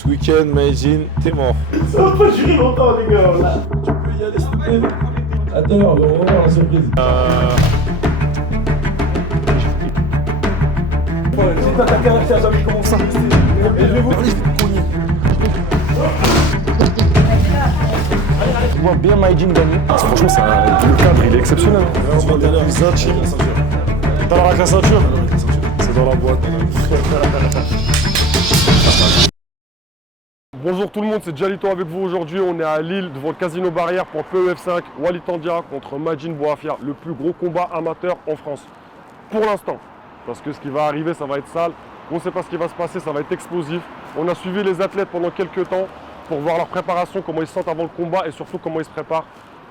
Ce week-end, Maïjin, t'es mort. Ça va pas durer longtemps, les gars. Tu peux y aller, s'il te plaît. Attends, on va voir la surprise. Si t'as ta caractère, jamais comment ça. Et je vais vous parler, je vais te cogner. Je vois bien Maïjin gagner. Franchement, le cadre, il est exceptionnel. T'as l'air avec la ceinture. C'est dans la boîte. Bonjour tout le monde, c'est Jalito avec vous aujourd'hui. On est à Lille devant le Casino Barrière pour PEF5. Walid Tandia contre Maïjin Bouafia, le plus gros combat amateur en France. Pour l'instant. Parce que ce qui va arriver, ça va être sale. On ne sait pas ce qui va se passer, ça va être explosif. On a suivi les athlètes pendant quelques temps pour voir leur préparation, comment ils se sentent avant le combat et surtout comment ils se préparent.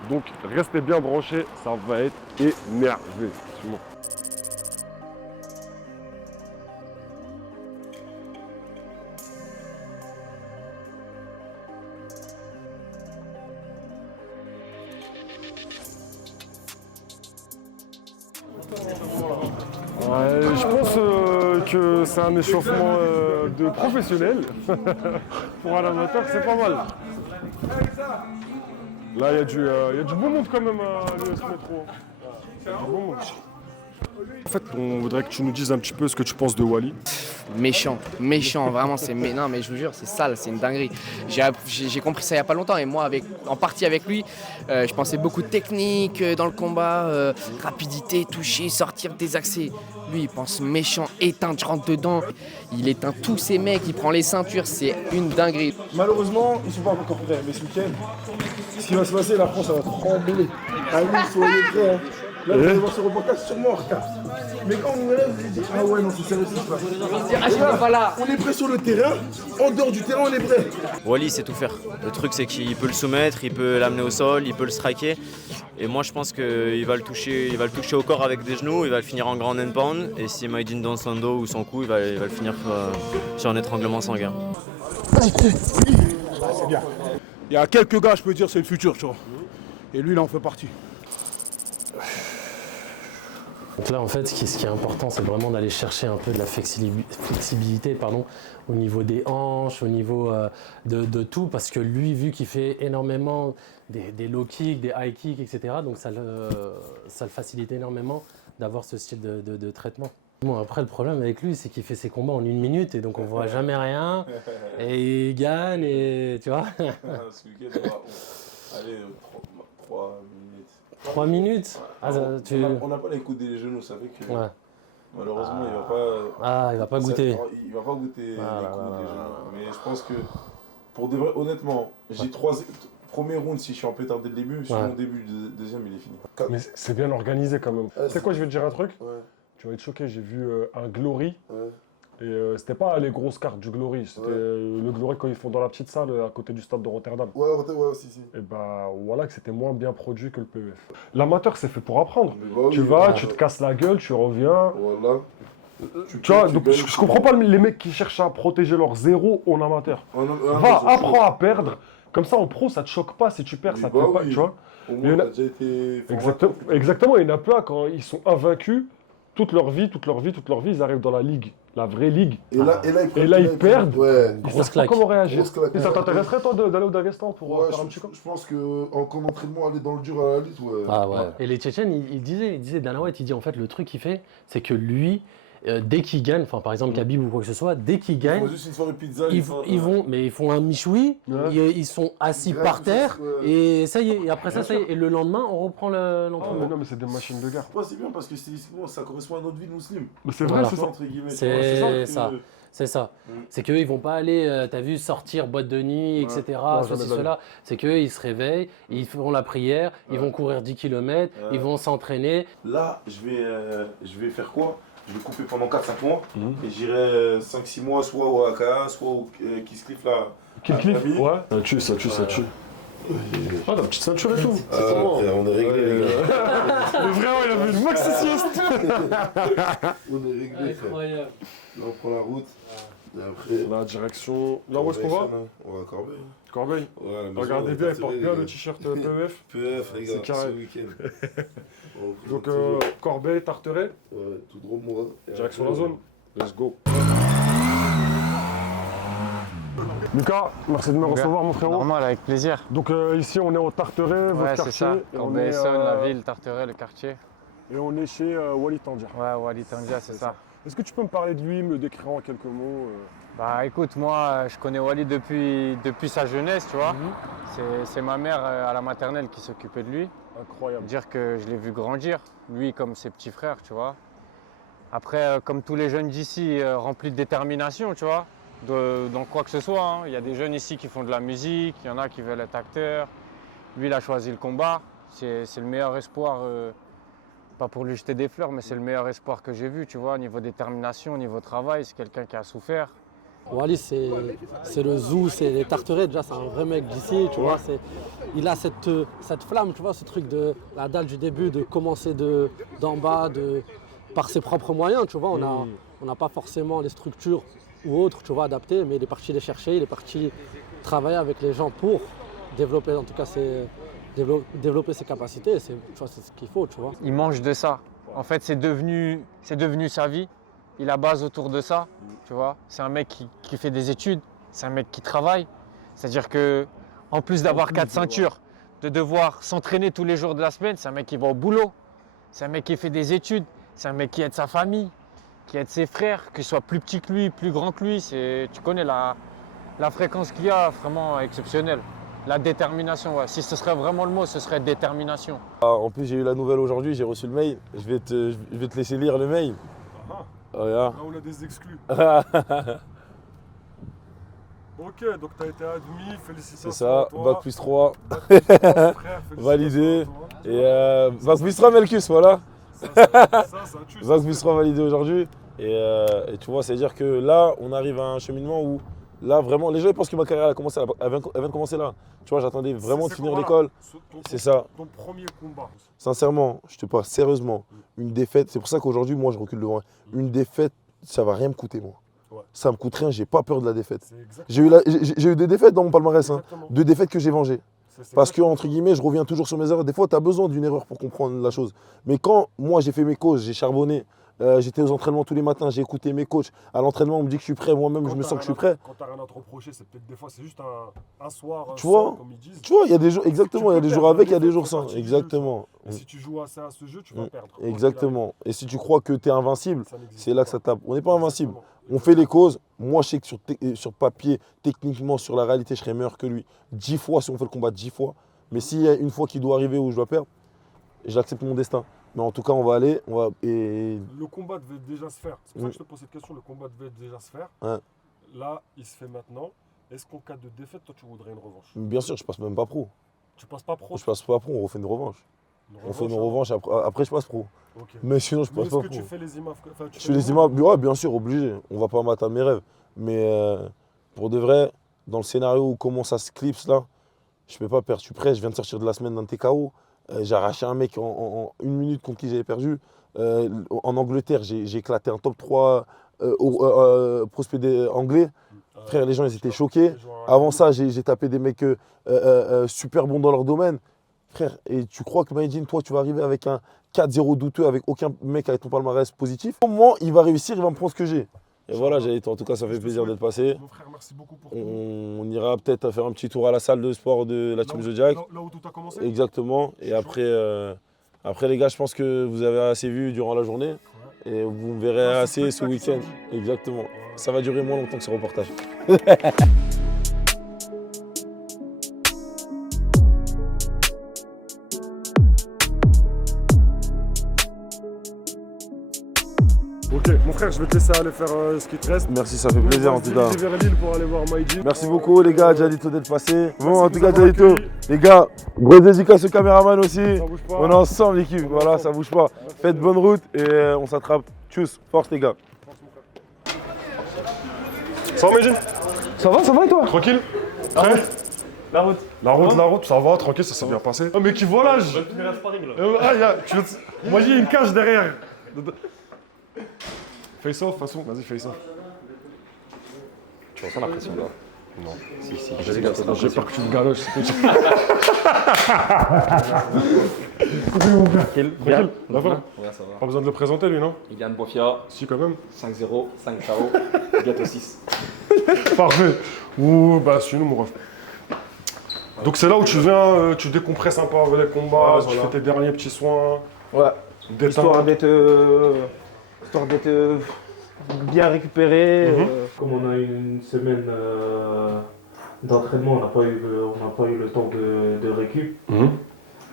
Donc restez bien branchés, ça va être énervé. Je pense que c'est un échauffement de professionnel. Pour un amateur, c'est pas mal. Là, il y a du bon monde quand même à l'US Métro. Du bon monde. En fait, on voudrait que tu nous dises un petit peu ce que tu penses de Wally. Méchant, vraiment, non mais je vous jure, c'est sale, c'est une dinguerie. J'ai compris ça il n'y a pas longtemps et moi, en partie avec lui, je pensais beaucoup de technique dans le combat, rapidité, toucher, sortir des accès. Lui, il pense méchant, éteint, tu rentres dedans, il éteint tous ces mecs, il prend les ceintures, c'est une dinguerie. Malheureusement, ils sont pas encore prêts, mais ce week-end, ce qui va se passer, la France, ça va trembler. Ah oui, soyez prêts. Hein. Là, vous allez voir ce reportage sûrement en retard. Mais quand on lève, vous dites ah ouais, non, c'est sérieux, c'est pas. On est prêt sur le terrain, en dehors du terrain, on est prêt. Wally sait tout faire. Le truc, c'est qu'il peut le soumettre, il peut l'amener au sol, il peut le striker. Et moi, je pense qu'il va le toucher au corps avec des genoux, il va le finir en grand end pound. Et si Maïjin dans son dos ou son cou, il va le finir sur un étranglement sanguin. C'est bien. Il y a quelques gars, je peux dire, c'est le futur, tu vois. Et lui, il en fait partie. Donc là, en fait, ce qui est important, c'est vraiment d'aller chercher un peu de la flexibilité au niveau des hanches, au niveau de tout, parce que lui, vu qu'il fait énormément des low kicks, des high kicks, etc., donc ça le facilite énormément d'avoir ce style de traitement. Bon, après, le problème avec lui, c'est qu'il fait ses combats en 1 minute, et donc on voit jamais rien, et il gagne, et tu vois. Ce week-end, allez, 3 minutes. 3 minutes On n'a pas les coups des genoux, ça fait que malheureusement il va pas. Il va pas goûter. Il va pas goûter les coups des genoux. Mais je pense que pour de vrai, honnêtement, j'ai 3 premiers rounds si je suis en pétard dès le début, sur mon début, deuxième il est fini. Mais c'est bien organisé quand même. Tu sais quoi, je vais te dire un truc. Ouais. Tu vas être choqué, j'ai vu un Glory. Ouais. Et c'était pas les grosses cartes du Glory, c'était le Glory quand ils font dans la petite salle à côté du stade de Rotterdam. Ouais, si. Et bah voilà que c'était moins bien produit que le PEF. L'amateur c'est fait pour apprendre. Tu te casses la gueule, tu reviens. Voilà. Tu vois, donc je comprends pas les mecs qui cherchent à protéger leur zéro en amateur. Apprends à perdre. Comme ça en pro ça te choque pas, si tu perds ça te fait pas, tu vois. Au moins t'as déjà été... Exactement, il y en a plein quand ils sont invaincus. Toute leur vie, ils arrivent dans la ligue, la vraie ligue. Et là, ils perdent. Ouais. Grosse claque. Comment réagir? Et ça t'intéresserait, toi, d'aller au Daghestan pour faire un petit coup? Je pense qu'en entraînement, aller dans le dur à la lutte, ouais. Ah ouais. Et les Tchétchènes, il disait Dana White, il dit en fait, le truc qu'il fait, c'est que lui, dès qu'il gagne, enfin par exemple Khabib ou quoi que ce soit, dès qu'il gagne, juste une soirée pizza, ils font un michoui, ils sont assis par terre, et ça y est, et après ça y est, et le lendemain on reprend l'entraînement. Non mais c'est des machines de guerre. C'est bien parce que stylistiquement ça correspond à notre vie de musulman. Mais c'est vrai, c'est ça. C'est ça. C'est qu'eux, ils vont pas aller, t'as vu, sortir boîte de nuit, etc. Cela. C'est qu'eux, ils se réveillent, ils font la prière, ils vont courir 10 km, ils vont s'entraîner. Là, je vais faire quoi? Je vais couper pendant 4-5 mois et j'irai 5-6 mois soit au AKA, soit au Kiss-Cliff là. Kiss-Cliff? Ouais. Ça tue. Ah, la petite ceinture et tout. On est réglé, les gars. Mais vraiment, il a vu une maxi sieste. On est réglé, frère. Incroyable. Là, on prend la route. Et après. La direction. Là, où est-ce qu'on va? On va à Corbeil. Corbeil? Ouais, regardez bien, il porte bien le t-shirt PEF. PEF, les gars, c'est carré. ce week-end. Donc, Corbeil, Tarteret. Ouais, tout droit, moi. Direction la zone. Let's go. Lucas, merci de me recevoir, mon frérot. Normal, avec plaisir. Donc ici, on est au Tarteret, votre Ouais, c'est quartier. ça. Et on Corbeil-Essonne, est, la ville, Tarteret, le quartier. Et on est chez Walid Tandia. Ouais, Walid Tandia, c'est ça. Est-ce que tu peux me parler de lui, me décrire en quelques mots Bah écoute, moi, je connais Walid depuis sa jeunesse, tu vois. C'est ma mère à la maternelle qui s'occupait de lui. Incroyable. Dire que je l'ai vu grandir, lui comme ses petits frères, tu vois. Après, comme tous les jeunes d'ici, remplis de détermination, tu vois, dans quoi que ce soit. Hein. Il y a des jeunes ici qui font de la musique, il y en a qui veulent être acteurs. Lui, il a choisi le combat. C'est le meilleur espoir, pas pour lui jeter des fleurs, mais c'est le meilleur espoir que j'ai vu, tu vois, niveau détermination, niveau travail. C'est quelqu'un qui a souffert. Walid, c'est le zoo, c'est les Tarterets, déjà, c'est un vrai mec d'ici, tu vois. Il a cette flamme, tu vois, ce truc de la dalle du début, de commencer d'en bas, par ses propres moyens, tu vois. On n'a pas forcément les structures ou autres, tu vois, adaptées, mais il est parti les chercher, il est parti travailler avec les gens pour développer, en tout cas, développer ses capacités. C'est ce qu'il faut, tu vois. Il mange de ça. En fait, c'est devenu sa vie. Il a base autour de ça, tu vois. C'est un mec qui fait des études, c'est un mec qui travaille. C'est-à-dire que, en plus d'avoir 4 ceintures, de devoir s'entraîner tous les jours de la semaine, c'est un mec qui va au boulot. C'est un mec qui fait des études. C'est un mec qui aide sa famille, qui aide ses frères, qu'il soit plus petit que lui, plus grand que lui. Tu connais la fréquence qu'il y a, vraiment exceptionnelle. La détermination, ouais. Si ce serait vraiment le mot, ce serait détermination. En plus, j'ai eu la nouvelle aujourd'hui, j'ai reçu le mail. Je vais te laisser lire le mail. Là, on a des exclus. Ok, donc tu as été admis, félicitations. C'est ça, à toi. Bac plus 3, Frère, validé. félicitations à toi. Et Bac plus 3 Melkus, voilà. Ça tue. Bac plus 3 validé aujourd'hui. Et tu vois, c'est-à-dire que là, on arrive à un cheminement où, là, vraiment, les gens ils pensent que ma carrière elle vient de commencer là. Tu vois, j'attendais vraiment de finir l'école. C'est ça. Ton premier combat. Sincèrement, je te parle sérieusement, une défaite, c'est pour ça qu'aujourd'hui, moi, je recule devant. Une défaite, ça va rien me coûter, moi. Ouais. Ça me coûte rien, j'ai pas peur de la défaite. C'est J'ai eu des défaites dans mon palmarès, hein. exactement. 2 défaites que j'ai vengées. C'est Parce que, exactement. entre guillemets, je reviens toujours sur mes erreurs. Des fois, tu as besoin d'une erreur pour comprendre la chose. Mais quand moi, j'ai fait mes causes, j'ai charbonné, j'étais aux entraînements tous les matins, j'ai écouté mes coachs. À l'entraînement, on me dit que je suis prêt. Moi-même, je me sens que je suis prêt. Quand t'as rien à te reprocher, c'est peut-être des fois, c'est juste un soir, Tu vois, comme ils disent. Tu vois, il y a des jours, exactement, il y a des jours avec, il y a des jours sans. partie du jeu, Exactement. Et si tu joues assez à ce jeu, tu vas perdre. Exactement. Et si tu crois que tu es invincible, Ça n'existe c'est là que pas. ça tape. On n'est pas invincible. Exactement. On fait les causes. Moi, je sais que sur papier, techniquement, sur la réalité, je serais meilleur que lui. 10 fois si on fait le combat, 10 fois. Mais s'il y a une fois qui doit arriver où je dois perdre, j'accepte mon destin. Mais en tout cas, on va aller. Et Le combat devait déjà se faire. C'est pour ça que je te pose cette question. Le combat devait déjà se faire. Ouais. Là, il se fait maintenant. Est-ce qu'en cas de défaite, toi, tu voudrais une revanche? bien sûr, je passe même pas pro. Tu passes pas pro? Je passe pas pro, on refait une revanche. On fait une revanche, après je passe pro. Ok. Mais sinon, je Mais passe pas est-ce que pro. tu fais les IMAF? Je fais les images, ouais, bien sûr, obligé. On va pas m'atteindre mes rêves. Mais pour de vrai, dans le scénario où comment ça se clipse là, je peux pas perdre. Je suis prêt, je viens de sortir de la semaine d'un TKO. J'ai arraché un mec en 1 minute contre qui j'avais perdu. En Angleterre, j'ai éclaté un top 3 prospect anglais. Frère, les gens ils étaient choqués. Avant ça, j'ai tapé des mecs super bons dans leur domaine. Frère, et tu crois que Maïdine, toi, tu vas arriver avec un 4-0 douteux, avec aucun mec avec ton palmarès positif. Au moment, il va réussir, il va me prendre ce que j'ai. Et voilà, en tout cas, ça fait plaisir d'être passé. Mon frère, merci beaucoup pour tout. On ira peut-être faire un petit tour à la salle de sport de la Team Zodiac. Là où tout a commencé. Exactement. Et après, les gars, je pense que vous avez assez vu durant la journée. Et vous me verrez assez ce week-end. Exactement. Ça va durer moins longtemps que ce reportage. Ok, mon frère, je vais te laisser aller faire ce qui te reste. Merci, ça fait plaisir en tout cas. Je vais vers Lille pour aller voir Maïdine. Merci beaucoup les gars, Jalito d'être passé. Bon, Merci en de tout nous cas, avoir Jalito, accueillis. les gars, grosse dédicace au caméraman aussi. Ça bouge pas. On est ensemble l'équipe, voilà, ça bouge pas. Faites bonne route et on s'attrape. Tchuss, force les gars. Ça va Maïdine? Ça va et toi? Tranquille? Prêt? La route. La route, ça va, tranquille, ça s'est bien passé. Oh mais qui volage! Moi j'ai une cage derrière. Face off, façon, vas-y face off. Tu ressens la pression là? Non. Si. J'ai peur que tu me galoches, c'est petit. Tranquille. Bien. D'accord. Ouais, ça va. Pas besoin de le présenter lui, non? Il vient de Bofia. Si quand même. 5-0, 5 KO. Bientôt 6. Parfait. Ouh, bah, suis-nous, mon ref. Donc, c'est là où tu viens, tu décompresses un peu avec les combats, tu fais tes derniers petits soins. Ouais. Détente. Histoire d'être bien récupéré. Comme on a eu une semaine d'entraînement, on n'a pas eu le temps de récup.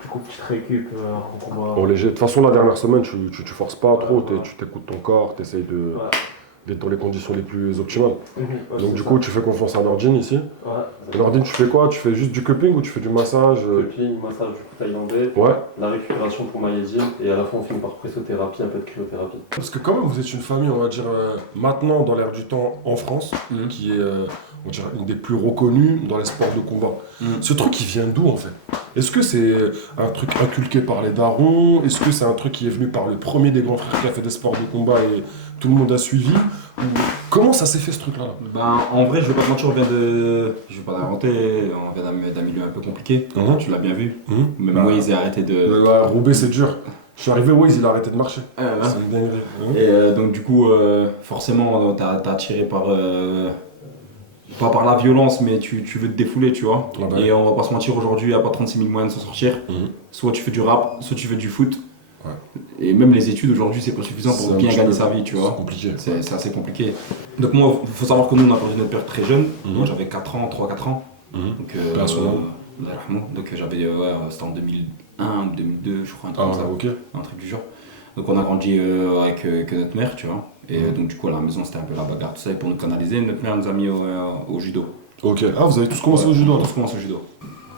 Du coup, petite récup en combat. Au léger. De toute façon, la dernière semaine, tu forces pas trop, tu t'écoutes ton corps, tu essayes d'être dans les conditions les plus optimales. Donc, du coup, tu fais confiance à Nordine ici. Et Nordine, tu fais quoi? Tu fais juste du cupping ou tu fais du massage? Cupping, massage du coup thaïlandais, la récupération pour Maïdine, et à la fin, on finit par pressothérapie, un peu de cryothérapie. Parce que, quand même, vous êtes une famille, on va dire, maintenant, dans l'ère du temps en France, qui est on dirait, une des plus reconnues dans les sports de combat. Ce truc, il vient d'où en fait? Est-ce que c'est un truc inculqué par les darons? Est-ce que c'est un truc qui est venu par le premier des grands frères qui a fait des sports de combat et tout le monde a suivi? Ou comment ça s'est fait ce truc-là? Ben, en vrai, je vais pas te mentir, je vais pas l'inventer, on vient d'un milieu un peu compliqué, tu l'as bien vu. Même Moïse a arrêté de... Roubaix, c'est dur. Je suis arrivé, Moïse, il a arrêté de marcher. C'est une dinguerie. Et donc du coup, forcément, t'as attiré par... pas par la violence, mais tu veux te défouler, tu vois. Et on va pas se mentir, aujourd'hui, il n'y a pas 36 000 moyens de s'en sortir. Soit tu fais du rap, soit tu fais du foot. Et même les études aujourd'hui, c'est pas suffisant pour bien gagner sa vie, tu vois. C'est compliqué. C'est assez compliqué. Donc moi, il faut savoir que nous, on a perdu notre père très jeune. Moi, j'avais 4 ans, 3-4 ans. Donc, j'avais, c'était en 2001 ou 2002, je crois, un truc comme ça. Un truc du genre. Donc on a grandi avec notre mère, tu vois. Et donc du coup à la maison c'était un peu la bagarre, tout ça. Et pour nous canaliser, notre mère nous a mis au judo. Ok. Ah, vous avez tous commencé au judo? Tous commencé au judo.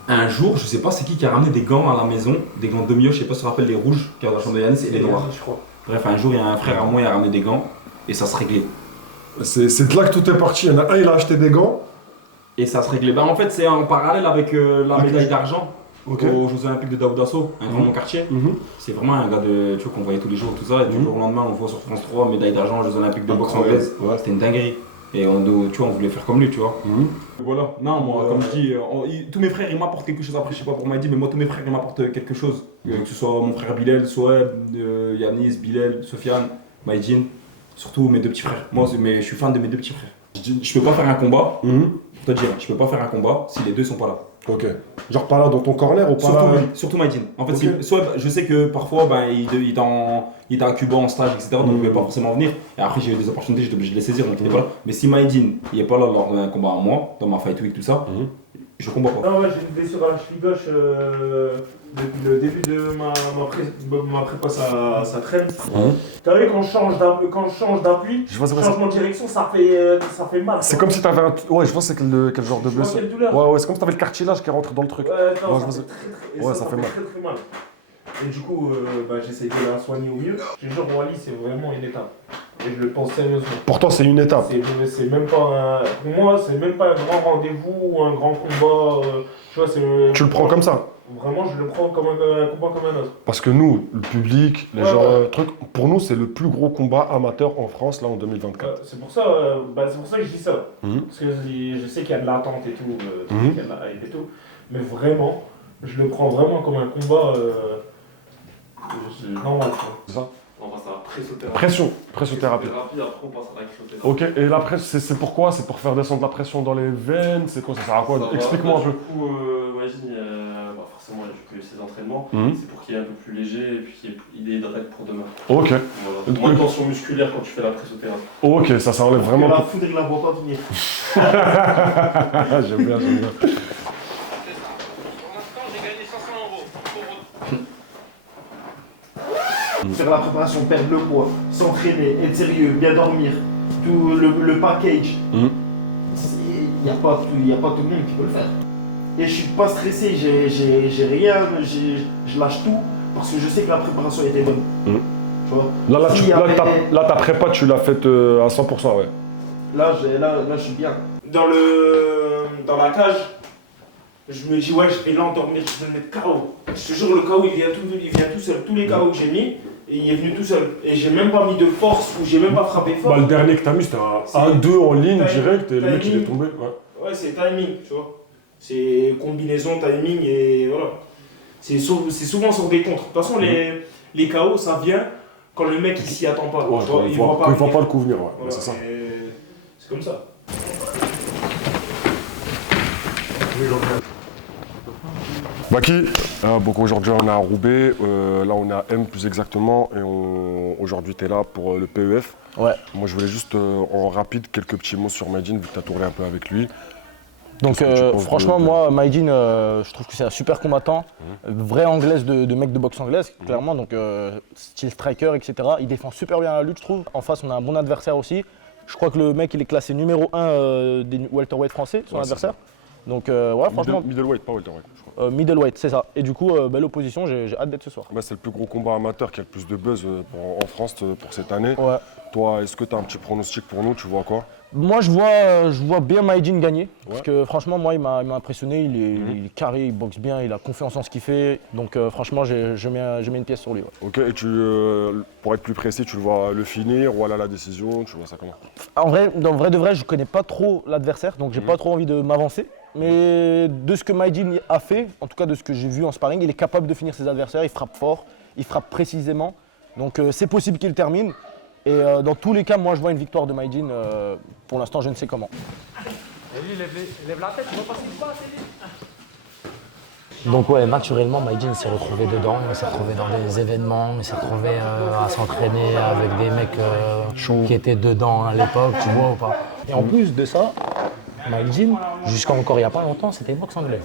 Un jour, je sais pas c'est qui a ramené des gants à la maison, des gants de mio, je sais pas si tu te rappelles les rouges qui y a dans la chambre de Yannis et les noirs. Je crois. Bref, un jour il y a un frère à moi, il a ramené des gants et ça se réglait. C'est de là que tout est parti. Il y en a un, il a acheté des gants. Et ça se réglait. Bah en fait c'est en parallèle avec la médaille d'argent. Aux Jeux Olympiques de Daoudasso, un grand mon quartier. C'est vraiment un gars qu'on voyait tous les jours, tout ça. Et du jour au lendemain, on voit sur France 3, médaille d'argent, Jeux Olympiques de boxe anglaise. C'était une dinguerie. Et on voulait faire comme lui, tu vois. Voilà. Non, moi, comme je dis, tous mes frères, ils m'apportent quelque chose. Après, je sais pas pour Maïdi, mais moi, tous mes frères, ils m'apportent quelque chose. Que ce soit mon frère Bilal, Soeb, Yanis, Bilal, Sofiane, Maïdine. Surtout mes deux petits frères. Moi, je suis fan de mes deux petits frères. Je peux pas faire un combat, pour te dire, je peux pas faire un combat si les deux sont pas là. Ok. Genre pas là dans ton corner ou pas là? Surtout Maïdine. En fait, soit je sais que parfois il est à Cuba en stage, etc. Donc il ne peut pas forcément venir. Et après j'ai eu des opportunités, j'étais obligé de les saisir, donc il n'est pas là. Mais si Maïdine il est pas là lors d'un combat à moi, dans ma fight week, tout ça, je combats pas. Non, ouais, j'ai une blessure à la cheville gauche depuis le début de ma prépa, ça traîne. T'as vu, quand je change d'appui, changement de direction, ça fait mal. C'est comme si t'avais un... Ouais, je vois c'est quel genre de blessure. Quelle douleur. Ouais, c'est comme si t'avais le cartilage qui rentre dans le truc. Non, ça fait mal. très mal. Et du coup, j'essaie de la soigner au mieux. Je te jure, Wally, c'est vraiment une étape. Et je le pense sérieusement. Pour toi, c'est une étape. C'est même pas pour moi, c'est même pas un grand rendez-vous ou un grand combat. Tu vois, tu le prends comme ça? Vraiment, je le prends comme un combat comme un autre. Parce que nous, le public, les gens, trucs, pour nous, c'est le plus gros combat amateur en France, là, en 2024. C'est pour ça que je dis ça. Parce que je sais qu'il y a de l'attente et tout, qu'il y a de la hype et tout. Mais vraiment, je le prends vraiment comme un combat normal. C'est ça? On passe à la pressothérapie. Pressothérapie. Après, on passe à la cryothérapie. Ok, et la presse, c'est pourquoi? C'est pour faire descendre la pression dans les veines? C'est quoi? Ça sert à quoi? Explique-moi un peu. Du coup, imagine, forcément, il y a eu ses entraînements. C'est pour qu'il est un peu plus léger et puis qu'il est hydraté pour demain. Ok. Voilà. Moins de tension musculaire quand tu fais la pressothérapie. Ok, ça enlève vraiment. La foudre, il la voit pas venir. J'aime bien. Faire la préparation, perdre le poids, s'entraîner, être sérieux, bien dormir, tout le package. Il n'y a pas tout le monde qui peut le faire. Et je suis pas stressé, j'ai rien, je lâche tout parce que je sais que la préparation était bonne. Tu vois. Là, ta prépa, tu l'as faite à 100%, ouais. Là, je suis bien. Dans la cage, je me dis, ouais, je vais l'endormir, je vais le mettre KO. Je te jure, le KO, il vient tout seul. Tous les KO que j'ai mis, il est venu tout seul. Et j'ai même pas mis de force ou j'ai même pas frappé fort. Le dernier que t'as mis, c'était un 1-2 en ligne direct et le mec, il est tombé. Ouais, c'est timing, tu vois. C'est combinaison, timing et voilà. C'est souvent sur des contres. De toute façon, les KO, ça vient quand le mec, il s'y attend pas. Ouais, il voit pas le coup venir, ouais. Voilà, c'est ça. C'est comme ça. Baki, donc aujourd'hui on est à Roubaix, là on est à M plus exactement, et aujourd'hui tu es là pour le PEF. Ouais. Moi je voulais juste en rapide quelques petits mots sur Maïdine, vu que tu as tourné un peu avec lui. Donc franchement moi Maïdine, je trouve que c'est un super combattant, vraie anglaise de mec de boxe anglaise clairement, donc style striker etc. Il défend super bien la lutte je trouve. En face on a un bon adversaire aussi. Je crois que le mec il est classé numéro 1 des welterweight français, son adversaire. Donc ouais franchement. Middleweight, pas welterweight je crois. Middleweight, c'est ça. Et du coup, belle opposition, j'ai hâte d'être ce soir. Bah, c'est le plus gros combat amateur qui a le plus de buzz en France pour cette année. Ouais. Toi, est-ce que tu as un petit pronostic pour nous? Tu vois quoi? Moi, je vois bien Maïdine gagner. Ouais. Parce que franchement, moi, il m'a impressionné. Il est carré, il boxe bien, il a confiance en ce qu'il fait. Donc franchement, je mets une pièce sur lui. Ouais. Ok, et pour être plus précis, tu le vois le finir ou aller à la décision? Tu vois ça comment? En vrai, de vrai, je connais pas trop l'adversaire, donc j'ai pas trop envie de m'avancer. Mais de ce que Maïdine a fait, en tout cas de ce que j'ai vu en sparring, il est capable de finir ses adversaires, il frappe fort, il frappe précisément. Donc c'est possible qu'il termine. Et dans tous les cas, moi je vois une victoire de Maïdine. Pour l'instant, je ne sais comment. Lève la tête, tu vois pas ce qui se passe, Donc ouais, naturellement, Maïdine s'est retrouvé dedans, il s'est retrouvé dans des événements, il s'est retrouvé à s'entraîner avec des mecs qui étaient dedans à l'époque, tu vois ou pas. Et en plus de ça, Maïdine, jusqu'à encore il n'y a pas longtemps, c'était une boxe anglaise.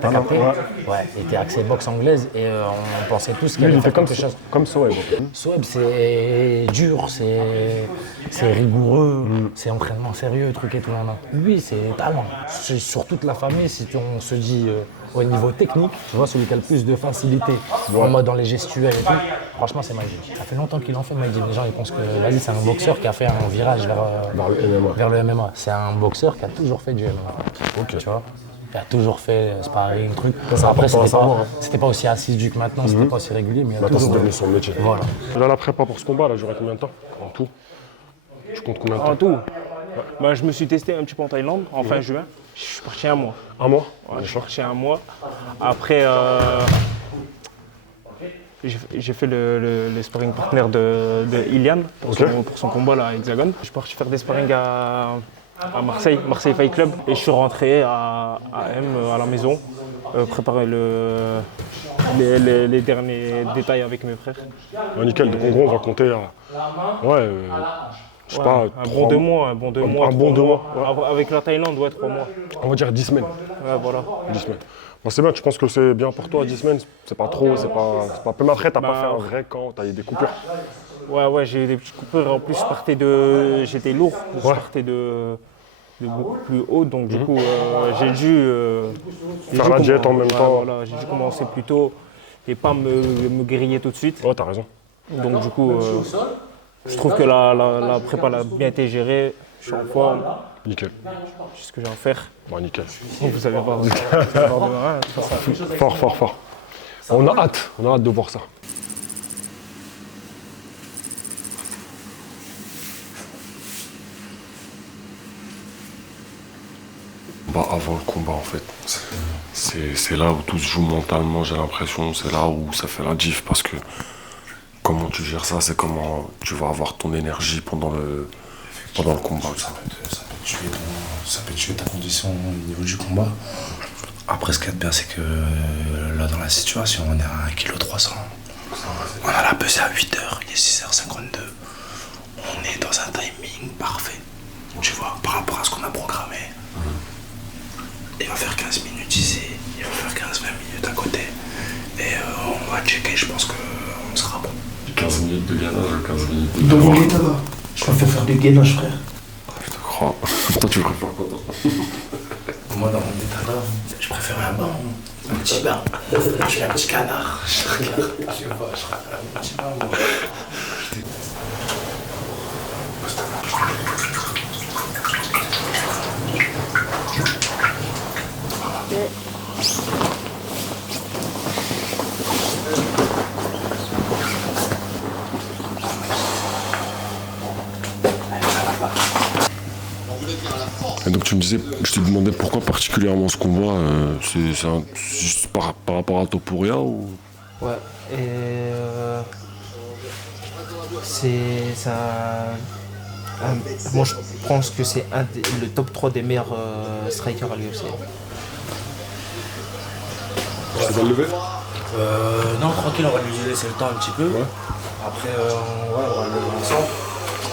T'as capté? Ouais, il était axé boxe anglaise et on pensait tous qu'il allait faire quelque chose. Comme Soeb. Soeb, c'est dur, c'est rigoureux, c'est entraînement sérieux, truc et tout. Lui, c'est talent. Sur toute la famille, si on se dit au niveau technique, tu vois, celui qui a le plus de facilité en mode dans les gestuels et tout, franchement, c'est Maïdine. Ça fait longtemps qu'il en fait, Maïdine. Les gens ils pensent que vas-y, c'est un boxeur qui a fait un virage vers le MMA. C'est un boxeur qui a toujours fait du MMA. Ok. Tu vois? Il a toujours fait sparring, truc. Après, c'était pas aussi assidu que maintenant, c'était pas aussi régulier, mais il a toujours... c'est devenu son métier. Voilà. Là, la prépa pour ce combat, elle a duré combien de temps en tout? Tu comptes combien de temps? En tout bah, je me suis testé un petit peu en Thaïlande, en fin juin. Je suis parti un mois. Un mois? Ouais, je suis parti un mois. Après, j'ai fait le sparring partner de Ilian pour son combat là, à Hexagone. Je suis parti faire des sparring à Marseille Fight Club, et je suis rentré à M à la maison, préparer les derniers détails avec mes frères. Ah, nickel, donc en gros on va compter je sais pas, un bon 2 mois. Un bon 2 mois. Ouais. Avec la Thaïlande, 3 mois. On va dire 10 semaines. Ouais, voilà. 10 semaines. Bon, c'est bien, tu penses que c'est bien pour toi 10 semaines? C'est pas trop, c'est pas peu. Mais après, t'as pas fait un vrai camp, t'as eu des coupures. Ouais, j'ai eu des petites coupures. En plus, j'étais lourd, je partais de beaucoup plus haut, donc du coup, j'ai dû faire la diète en même temps. Voilà, j'ai dû commencer plus tôt et pas me griller tout de suite. Ouais, t'as raison. Donc du coup, je trouve que la prépa a bien été gérée. Je suis en forme. Nickel. C'est ce que j'ai à faire. Bon, nickel. Vous allez voir demain. Fort. On a hâte de voir ça. Avant le combat en fait, c'est là où tout se joue mentalement, j'ai l'impression, c'est là où ça fait la diff parce que comment tu gères ça, c'est comment tu vas avoir ton énergie pendant le combat. Ça peut tuer ta condition au niveau du combat. Après, ce qu'il y a de bien, c'est que là, dans la situation, on est à 1,3 kg. On a la pesée à 8h, il est 6h52. On est dans un timing parfait, tu vois, par rapport à ce qu'on a programmé. Il va faire 15 minutes ici, il va faire 15-20 minutes à côté. Et on va checker, je pense qu'on sera bon. 15 minutes de gainage, 15 minutes de dans mon état là, je préfère faire du gainage, frère. Je te crois. Toi, tu préfères quoi, toi? Moi, dans mon état là, je préfère un bain. Un petit bain. Je fais un petit canard. Je préfère un petit bain, moi. Et donc tu me disais, je te demandais pourquoi particulièrement ce combat, c'est juste par rapport à Topuria ou? Ouais, et c'est ça. Moi, je pense que c'est le top 3 des meilleurs strikers à l'UFC. Tu vas le lever? Non, tranquille, on va lui laisser le temps un petit peu. Ouais. Après, on va le lever ensemble.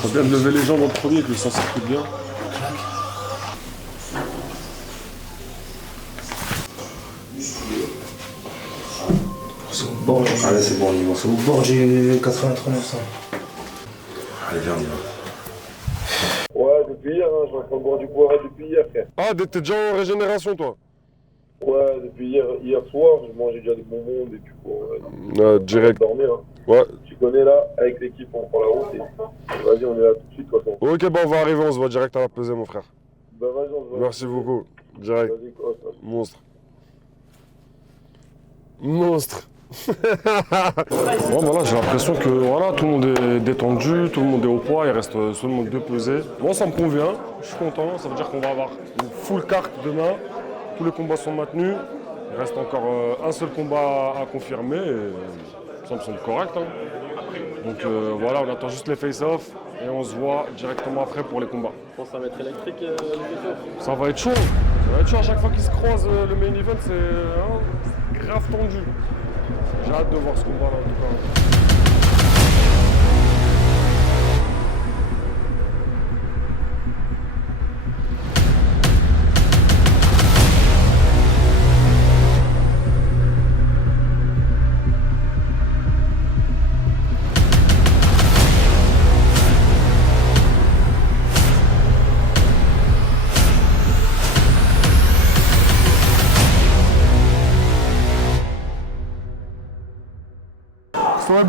On vient de lever les jambes en premier, que le sang circule bien. C'est au bord. Allez, c'est bon, on y va. C'est au bord du 83 Allez, viens, on y va. Ouais, depuis hier, hein, je suis en train de boire du poiret depuis hier, frère. Ah, t'es déjà en régénération, toi? Ouais, depuis hier soir, j'ai mangé déjà des bonbons, des tubes. Direct. Dormir, hein. Ouais. Tu connais là, avec l'équipe, on prend la route et vas-y, on est là tout de suite, de toute façon. Ok, bah on va arriver, on se voit direct à la pesée, mon frère. Bah vas-y, on se voit. Merci beaucoup. Direct. Vas-y, quoi, ça. Monstre. Monstre. Bon, voilà, j'ai l'impression que voilà, tout le monde est détendu, tout le monde est au poids, il reste seulement 2 pesées. Moi, ça me convient, je suis content, ça veut dire qu'on va avoir une full carte demain. Tous les combats sont maintenus, il reste encore un seul combat à confirmer et ça me semble correct. Hein. Donc voilà, on attend juste les face-off et on se voit directement après pour les combats. Je pense que ça va être électrique les face-off. Ça va être chaud, ça va être chaud à chaque fois qu'ils se croisent. Le main event, c'est grave tendu. J'ai hâte de voir ce combat-là en tout cas.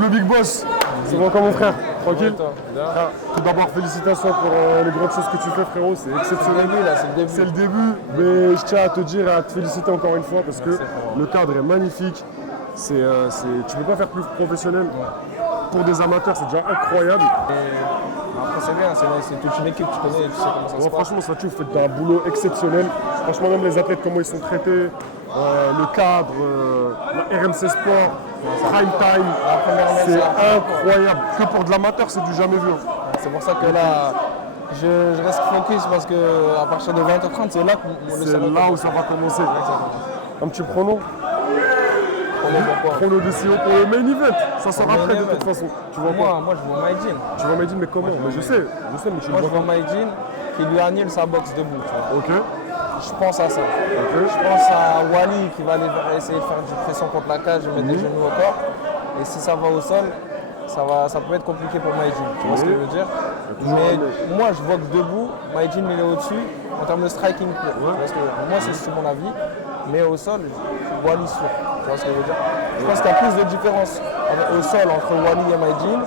Le Big Boss, c'est bon comme mon frère, tranquille. Tout d'abord félicitations pour les grandes choses que tu fais, frérot, c'est exceptionnel. C'est le début, mais je tiens à te dire et à te féliciter encore une fois parce que le cadre est magnifique. Tu ne peux pas faire plus professionnel. Pour des amateurs, c'est déjà incroyable. Après, c'est bien, c'est toute une équipe, tu connais, tu sais comment ça se passe. Franchement, ça tu fais un boulot exceptionnel. Franchement, même les athlètes, comment ils sont traités, le cadre, la RMC Sport, Prime Time, c'est incroyable. Que pour de l'amateur, c'est du jamais vu. C'est pour ça que là, je reste focus parce qu'à partir de 20h30, c'est là où ça va commencer. Un petit prono. Prono de CEO pour le main event. Ça sort après de toute façon. Tu vois moi, je vois Maïdine. Tu vois Maïdine, mais comment? Mais je sais, mais tu moi, je vois Maïdine qui lui annule sa boxe debout. Tu vois. Ok. Je pense à ça. Okay. Je pense à Wally qui va aller essayer de faire du pression contre la cage et mettre des genoux au corps. Et si ça va au sol, ça peut être compliqué pour Maïdine. Tu vois ce que je veux dire? Mais moi, je vois que debout, Maïdine il est au-dessus en termes de striking pur. Parce que moi, c'est mon avis. Mais au sol, Wally sûr. Tu vois ce que je veux dire? Je pense qu'il y a plus de différence au sol entre Wally et Maïdine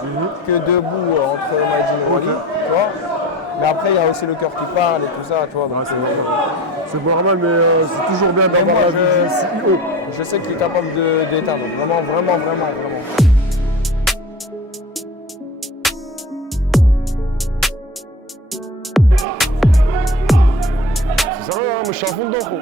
que debout entre Maïdine et Wally. Tu vois? Mais après, il y a aussi le cœur qui parle et tout ça, tu vois. C'est normal, mais c'est toujours bien d'avoir la vie du CEO. Je sais qu'il est capable d'éteindre. Vraiment, vraiment, vraiment, vraiment. C'est sérieux, hein, mais je suis à fond dedans, gros.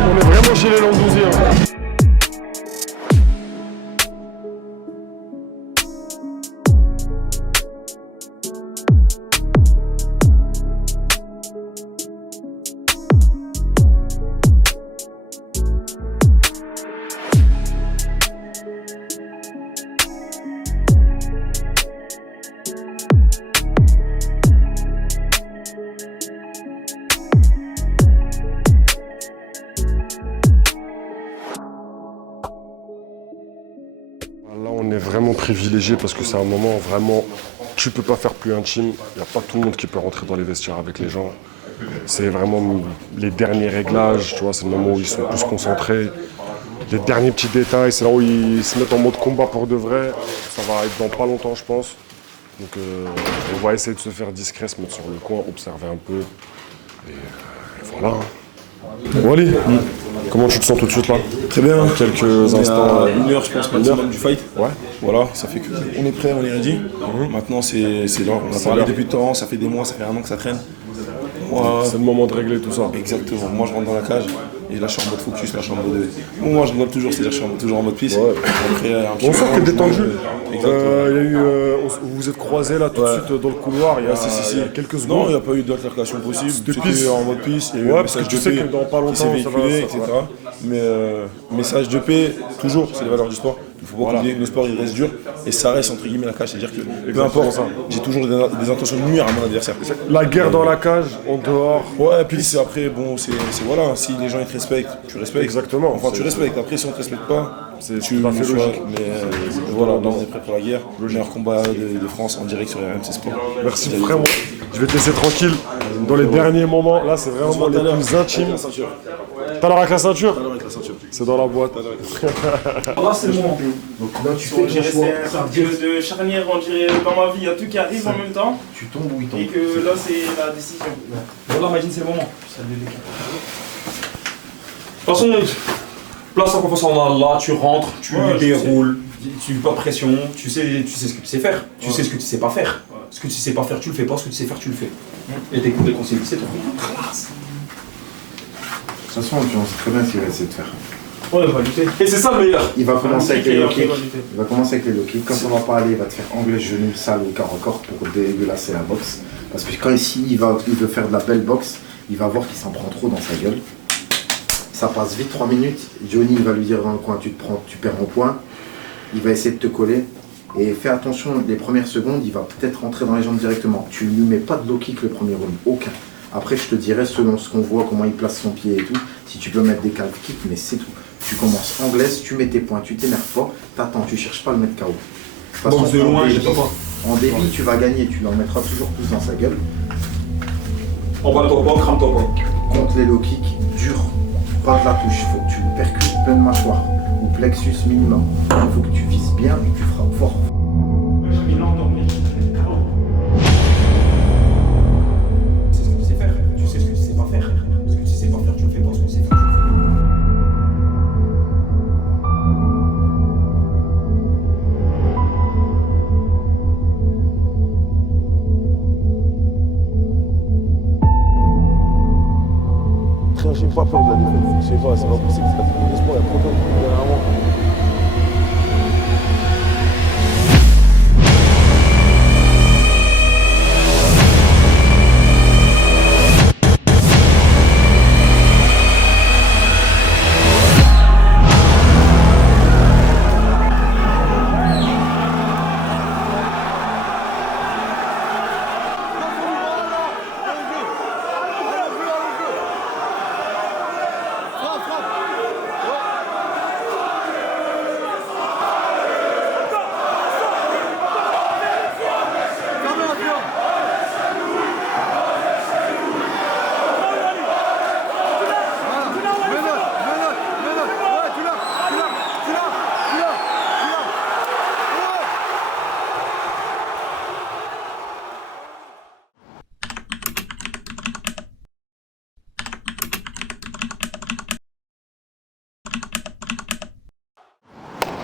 On est vraiment chez les Landousiens. Là, on est vraiment privilégié parce que c'est un moment vraiment Tu peux pas faire plus intime. Il n'y a pas tout le monde qui peut rentrer dans les vestiaires avec les gens. C'est vraiment les derniers réglages, tu vois, c'est le moment où ils sont plus concentrés. Les derniers petits détails, c'est là où ils se mettent en mode combat pour de vrai. Ça va être dans pas longtemps, je pense. Donc on va essayer de se faire discret, se mettre sur le coin, observer un peu. Et voilà. Wally, comment tu te sens tout de suite là? Très bien. Quelques instants. Une heure, je pense, maximum du fight. Ouais. Voilà, ça fait qu'on est prêt, on est ready. Maintenant, c'est là. On a parlé depuis le temps, ça fait des mois, ça fait 1 an que ça traîne. C'est le moment de régler tout ça. Exactement. Moi, je rentre dans la cage et là, je suis en mode focus, là, je suis en mode. Bon, moi, je rigole toujours, c'est-à-dire, je suis toujours en mode piste. Ouais. Après, On sent que t'es détendu. Exactement. Vous vous êtes croisés là tout de suite dans le couloir il y a quelques secondes. Non, il n'y a pas eu d'altercation possible. C'était en mode piste. Il y a eu un message tu de sais paix que dans pas qui s'est longtemps, véhiculé, ça va. etc. Mais message de paix, toujours, c'est les valeurs du sport. Il ne faut pas oublier que le sport il reste dur et ça reste entre guillemets la cage. C'est-à-dire que peu importe, j'ai toujours des intentions de nuire à mon adversaire. La guerre dans la cage, en dehors. Ouais, puis c'est après, bon, c'est voilà, si les gens ils te respectent, tu respectes. Exactement. Enfin, tu respectes. Après, si on ne te respecte pas, c'est tu tout à fait logique. Mais voilà, là on est prêt pour la guerre. Le meilleur combat de France en direct sur RMC Sport. Merci vraiment. Je vais te laisser tranquille dans les derniers moments. Là, c'est vraiment les plus intimes. T'as l'heure avec la ceinture? C'est dans la boîte. Là, c'est bon. Donc là, on dirait c'est un dieu de charnière, on dirait dans ma vie, il y a tout qui arrive en même temps. Tu tombes ou il tombe. Et que là, c'est la décision. Voilà, Majin, c'est le moment. De toute façon, place en confiance en Allah, tu rentres, tu déroules, tu pas de pression, tu sais ce que tu sais faire, tu sais ce que tu sais pas faire. Ce que tu sais pas faire, tu le fais pas, ce que tu sais faire, tu le fais. Et tes coups, les conseils, c'est ton classe. De toute façon, on sait très bien ce qu'il va essayer de faire. Ouais, il va lutter. Et c'est ça le meilleur. Il va commencer avec les low kicks. Il va commencer avec les low kicks. Quand ça va pas aller, il va te faire angler genou, sale ou corps à corps pour dégueulasser la boxe. Parce que quand ici, il veut faire de la belle boxe, il va voir qu'il s'en prend trop dans sa gueule. Ça passe vite, 3 minutes. Johnny il va lui dire dans le coin, tu perds mon point. Il va essayer de te coller. Et fais attention, les premières secondes, il va peut-être rentrer dans les jambes directement. Tu ne lui mets pas de low kick le premier round, aucun. Après, je te dirai, selon ce qu'on voit, comment il place son pied et tout, si tu peux mettre des calf kicks, mais c'est tout. Tu commences anglaise, tu mets tes points, tu t'énerves pas, t'attends, tu cherches pas à le mettre KO. Bon, de loin, je sais pas. En débit, tu vas gagner, tu en mettras toujours plus dans sa gueule. On va toi pas, crame-toi pas. Contre les low kicks, dur, pas de la touche, il faut que tu percutes pleine mâchoire, ou plexus minimum. Il faut que tu vises bien et que tu frappes fort. J'ai pas peur de la défaite. Je sais pas, c'est pas possible. Il y a trop de trucs derrière moi.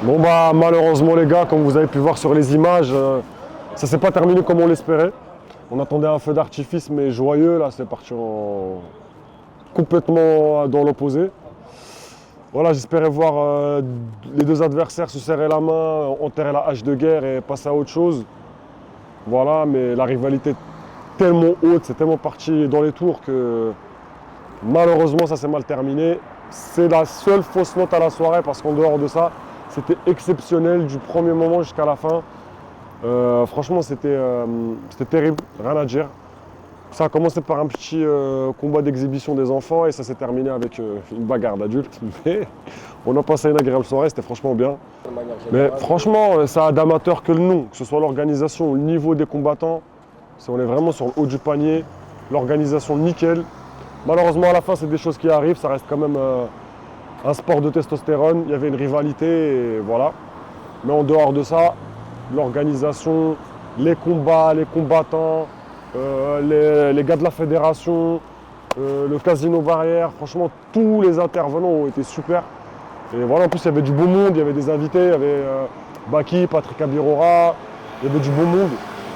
Bon bah malheureusement les gars, comme vous avez pu voir sur les images, ça s'est pas terminé comme on l'espérait. On attendait un feu d'artifice mais joyeux, là c'est parti complètement dans l'opposé. Voilà, j'espérais voir les deux adversaires se serrer la main, enterrer la hache de guerre et passer à autre chose. Voilà, mais la rivalité est tellement haute, c'est tellement parti dans les tours que malheureusement ça s'est mal terminé. C'est la seule fausse note à la soirée parce qu'en dehors de ça, c'était exceptionnel du premier moment jusqu'à la fin. Franchement, c'était terrible, rien à dire. Ça a commencé par un petit combat d'exhibition des enfants et ça s'est terminé avec une bagarre d'adultes. Mais on a passé une agréable soirée, c'était franchement bien. Mais franchement, ça a d'amateurs que le nom, que ce soit l'organisation, le niveau des combattants. On est vraiment sur le haut du panier, l'organisation nickel. Malheureusement, à la fin, c'est des choses qui arrivent, ça reste quand même un sport de testostérone. Il y avait une rivalité et voilà. Mais en dehors de ça, l'organisation, les combats, les combattants, les gars de la fédération, le casino barrière, franchement, tous les intervenants ont été super. Et voilà, en plus, il y avait du beau monde, il y avait des invités, il y avait Baki, Patrick Abirora, il y avait du beau monde.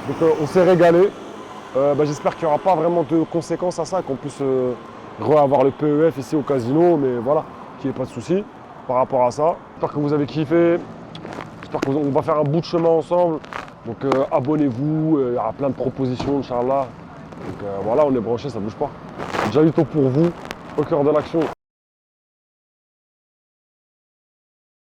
Donc on s'est régalé. J'espère qu'il n'y aura pas vraiment de conséquences à ça, qu'on puisse avoir le PEF ici au casino, mais voilà, qu'il n'y ait pas de soucis par rapport à ça. J'espère que vous avez kiffé, j'espère qu'on va faire un bout de chemin ensemble. Donc abonnez-vous, il y aura plein de propositions, Inch'Allah. Donc voilà, on est branchés, ça bouge pas. Jalito pour vous, au cœur de l'action.